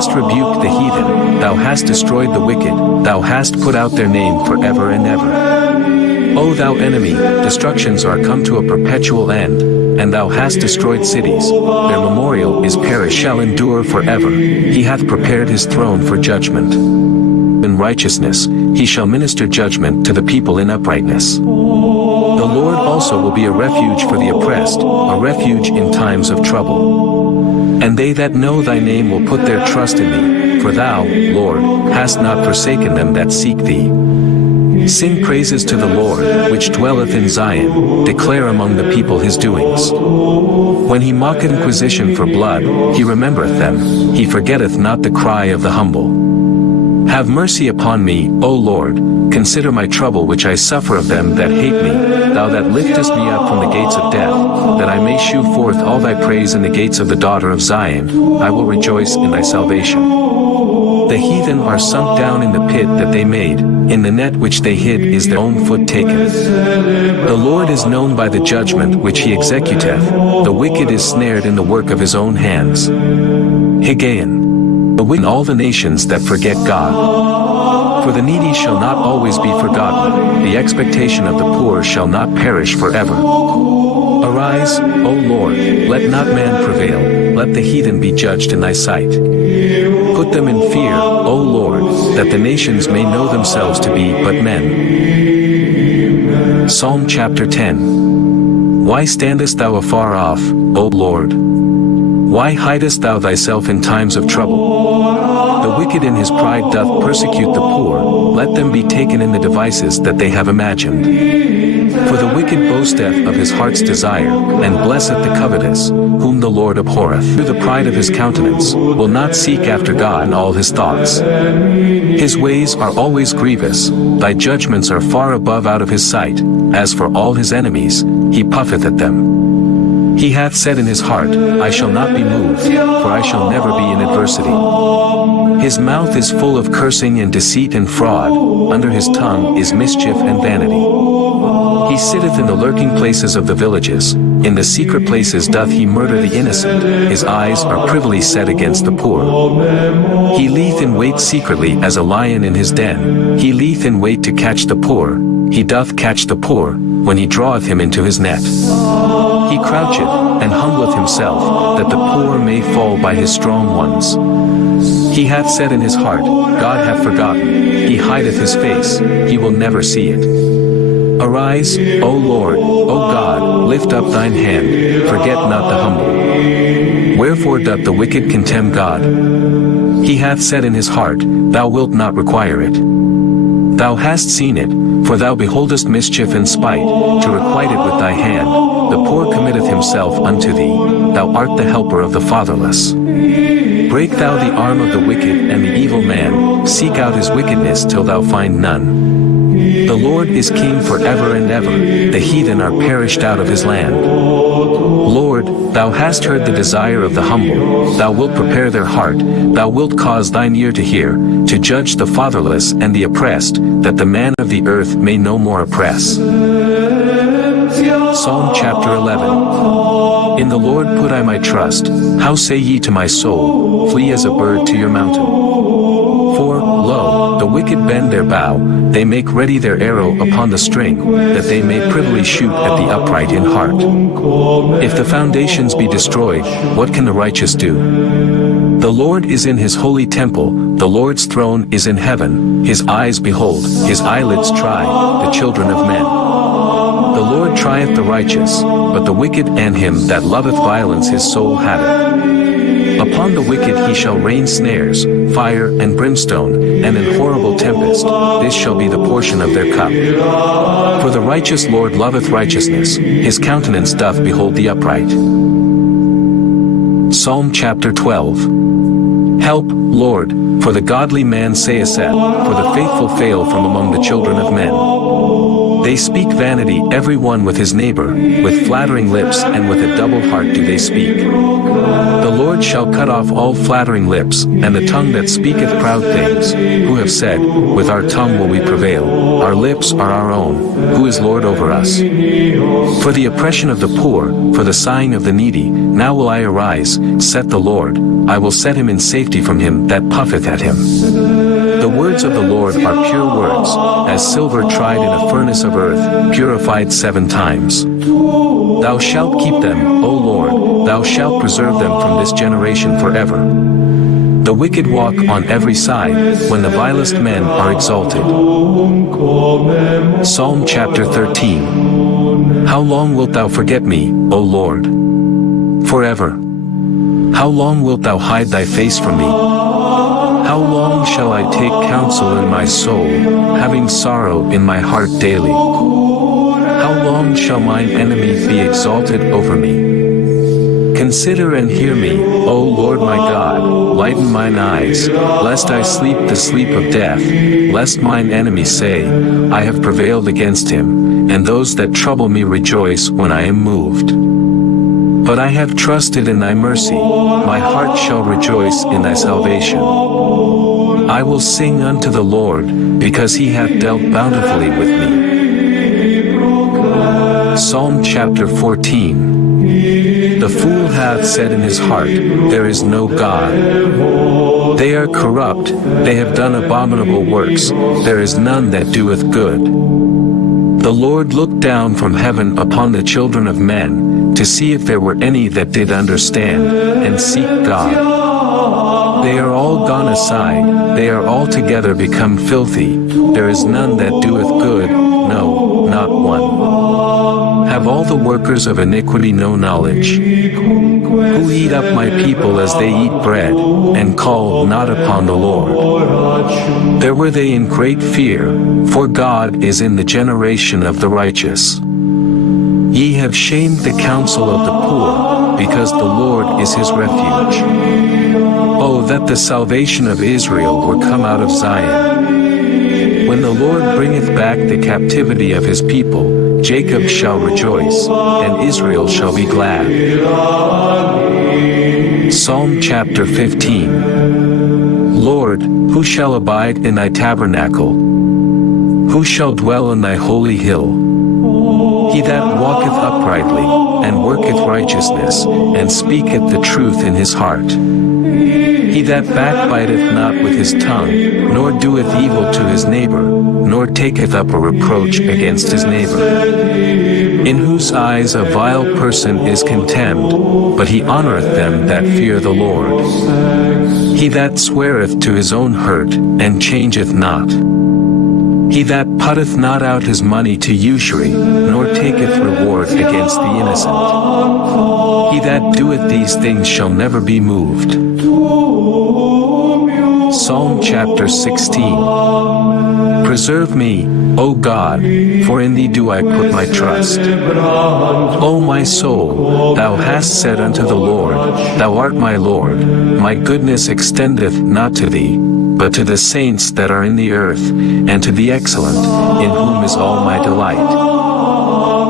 hast rebuked the heathen, thou hast destroyed the wicked, thou hast put out their name forever and ever. O thou enemy, destructions are come to a perpetual end, and thou hast destroyed cities, their memorial is perished shall endure forever, he hath prepared his throne for judgment. In righteousness, he shall minister judgment to the people in uprightness. The Lord also will be a refuge for the oppressed, a refuge in times of trouble. And they that know thy name will put their trust in thee, for thou, Lord, hast not forsaken them that seek thee. Sing praises to the Lord, which dwelleth in Zion, declare among the people his doings. When he mocketh inquisition for blood, he remembereth them, he forgetteth not the cry of the humble. Have mercy upon me, O Lord, consider my trouble which I suffer of them that hate me, thou that liftest me up from the gates of death, that I may shew forth all thy praise in the gates of the daughter of Zion, I will rejoice in thy salvation. The heathen are sunk down in the pit that they made, in the net which they hid is their own foot taken. The Lord is known by the judgment which he executeth, the wicked is snared in the work of his own hands. Higgaion. Awin all the nations that forget God. For the needy shall not always be forgotten, the expectation of the poor shall not perish forever. Arise, O Lord, let not man prevail, let the heathen be judged in thy sight. Put them in fear, O Lord, that the nations may know themselves to be but men. Psalm chapter 10. Why standest thou afar off, O Lord? Why hidest thou thyself in times of trouble? The wicked in his pride doth persecute the poor, let them be taken in the devices that they have imagined. For the wicked boasteth of his heart's desire, and blesseth the covetous, whom the Lord abhorreth. Through the pride of his countenance, will not seek after God in all his thoughts. His ways are always grievous, thy judgments are far above out of his sight, as for all his enemies, he puffeth at them. He hath said in his heart, I shall not be moved, for I shall never be in adversity. His mouth is full of cursing and deceit and fraud, under his tongue is mischief and vanity. He sitteth in the lurking places of the villages, in the secret places doth he murder the innocent, his eyes are privily set against the poor. He lieth in wait secretly as a lion in his den, he lieth in wait to catch the poor, he doth catch the poor, when he draweth him into his net. He croucheth, and humbleth himself, that the poor may fall by his strong ones. He hath said in his heart, God hath forgotten, he hideth his face, he will never see it. Arise, O Lord, O God, lift up thine hand, forget not the humble. Wherefore doth the wicked contemn God? He hath said in his heart, thou wilt not require it. Thou hast seen it, for thou beholdest mischief and spite, to requite it with thy hand, the poor committeth himself unto thee, thou art the helper of the fatherless. Break thou the arm of the wicked and the evil man, seek out his wickedness till thou find none. The Lord is king forever and ever, the heathen are perished out of his land. Lord, thou hast heard the desire of the humble, thou wilt prepare their heart, thou wilt cause thine ear to hear, to judge the fatherless and the oppressed, that the man of the earth may no more oppress. Psalm chapter 11. In the Lord put I my trust, how say ye to my soul, flee as a bird to your mountain? For, lo, the wicked bend their bow, they make ready their arrow upon the string, that they may privily shoot at the upright in heart. If the foundations be destroyed, what can the righteous do? The Lord is in his holy temple, the Lord's throne is in heaven, his eyes behold, his eyelids try, the children of men. The Lord trieth the righteous, but the wicked and him that loveth violence his soul hateth. Upon the wicked he shall rain snares, fire and brimstone, and an horrible tempest, this shall be the portion of their cup. For the righteous Lord loveth righteousness, his countenance doth behold the upright. Psalm chapter 12. Help, Lord, for the godly man saith, for the faithful fail from among the children of men. They speak vanity every one with his neighbor, with flattering lips and with a double heart do they speak. The Lord shall cut off all flattering lips, and the tongue that speaketh proud things, who have said, with our tongue will we prevail, our lips are our own, who is Lord over us. For the oppression of the poor, for the sighing of the needy, now will I arise, saith the Lord, I will set him in safety from him that puffeth at him. The words of the Lord are pure words, as silver tried in a furnace of earth, purified 7 times. Thou shalt keep them, O Lord, thou shalt preserve them from this generation forever. The wicked walk on every side, when the vilest men are exalted. Psalm chapter 13. How long wilt thou forget me, O Lord? Forever. How long wilt thou hide thy face from me? How long shall I take counsel in my soul, having sorrow in my heart daily? How long shall mine enemy be exalted over me? Consider and hear me, O Lord my God, lighten mine eyes, lest I sleep the sleep of death, lest mine enemy say, I have prevailed against him, and those that trouble me rejoice when I am moved. But I have trusted in thy mercy, my heart shall rejoice in thy salvation. I will sing unto the Lord, because he hath dealt bountifully with me. Psalm chapter 14. The fool hath said in his heart, there is no God. They are corrupt, they have done abominable works, there is none that doeth good. The Lord looked down from heaven upon the children of men, to see if there were any that did understand, and seek God. They are all gone aside, they are altogether become filthy, there is none that doeth good, no, not one. Have all the workers of iniquity no knowledge? Who eat up my people as they eat bread, and call not upon the Lord. There were they in great fear, for God is in the generation of the righteous. Ye have shamed the counsel of the poor, because the Lord is his refuge. Oh, that the salvation of Israel were come out of Zion. When the Lord bringeth back the captivity of his people, Jacob shall rejoice, and Israel shall be glad. Psalm chapter 15. Lord, who shall abide in thy tabernacle? Who shall dwell in thy holy hill? He that walketh uprightly, and worketh righteousness, and speaketh the truth in his heart. He that backbiteth not with his tongue, nor doeth evil to his neighbor, nor taketh up a reproach against his neighbor. In whose eyes a vile person is contemned, but he honoureth them that fear the Lord. He that sweareth to his own hurt, and changeth not. He that putteth not out his money to usury, nor taketh reward against the innocent. He that doeth these things shall never be moved. Psalm chapter 16. Preserve me, O God, for in thee do I put my trust. O my soul, thou hast said unto the Lord, Thou art my Lord, my goodness extendeth not to thee, but to the saints that are in the earth, and to the excellent, in whom is all my delight.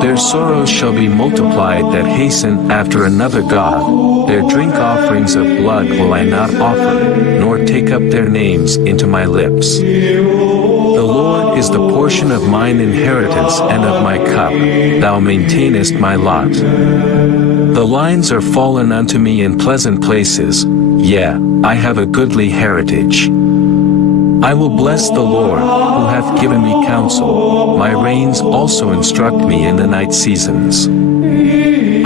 Their sorrows shall be multiplied that hasten after another God. Their drink offerings of blood will I not offer, nor take up their names into my lips. The Lord is the portion of mine inheritance and of my cup, thou maintainest my lot. The lines are fallen unto me in pleasant places, yea, I have a goodly heritage. I will bless the Lord, who hath given me counsel. My reins also instruct me in the night seasons.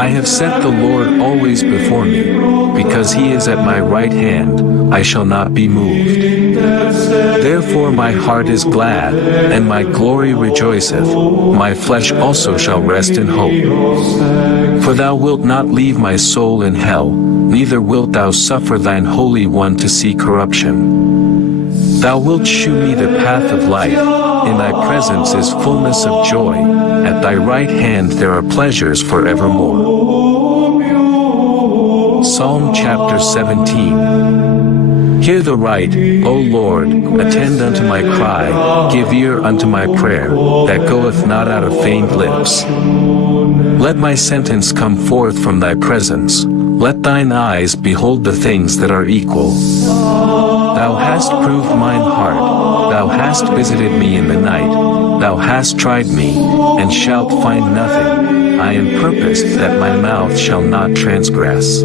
I have set the Lord always before me. Because he is at my right hand, I shall not be moved. Therefore my heart is glad, and my glory rejoiceth. My flesh also shall rest in hope. For thou wilt not leave my soul in hell, neither wilt thou suffer thine Holy One to see corruption. Thou wilt shew me the path of life, in thy presence is fullness of joy, at thy right hand there are pleasures forevermore. Psalm chapter 17. Hear the right, O Lord, attend unto my cry, give ear unto my prayer, that goeth not out of feigned lips. Let my sentence come forth from thy presence, let thine eyes behold the things that are equal. Thou hast proved mine heart, thou hast visited me in the night, thou hast tried me, and shalt find nothing. I am purposed that my mouth shall not transgress.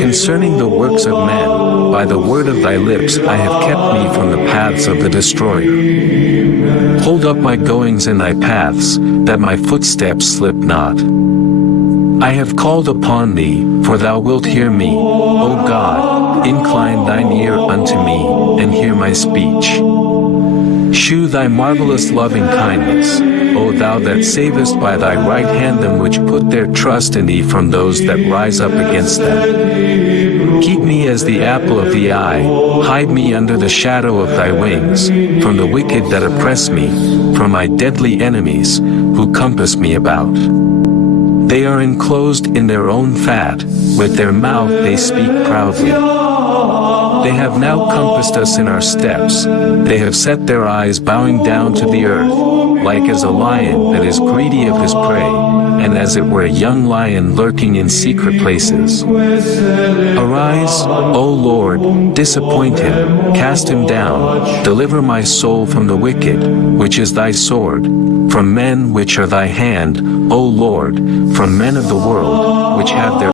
Concerning the works of men, by the word of thy lips I have kept me from the paths of the destroyer. Hold up my goings in thy paths, that my footsteps slip not. I have called upon thee, for thou wilt hear me. O God, incline thine ear unto me, and hear my speech. Shew thy marvelous loving kindness, O thou that savest by thy right hand them which put their trust in thee from those that rise up against them. Keep me as the apple of the eye, hide me under the shadow of thy wings, from the wicked that oppress me, from my deadly enemies, who compass me about. They are enclosed in their own fat, with their mouth they speak proudly. They have now compassed us in our steps, they have set their eyes bowing down to the earth, like as a lion that is greedy of his prey, and as it were a young lion lurking in secret places. Arise, O Lord, disappoint him, cast him down, deliver my soul from the wicked, which is thy sword, from men which are thy hand, O Lord, from men of the world, which have their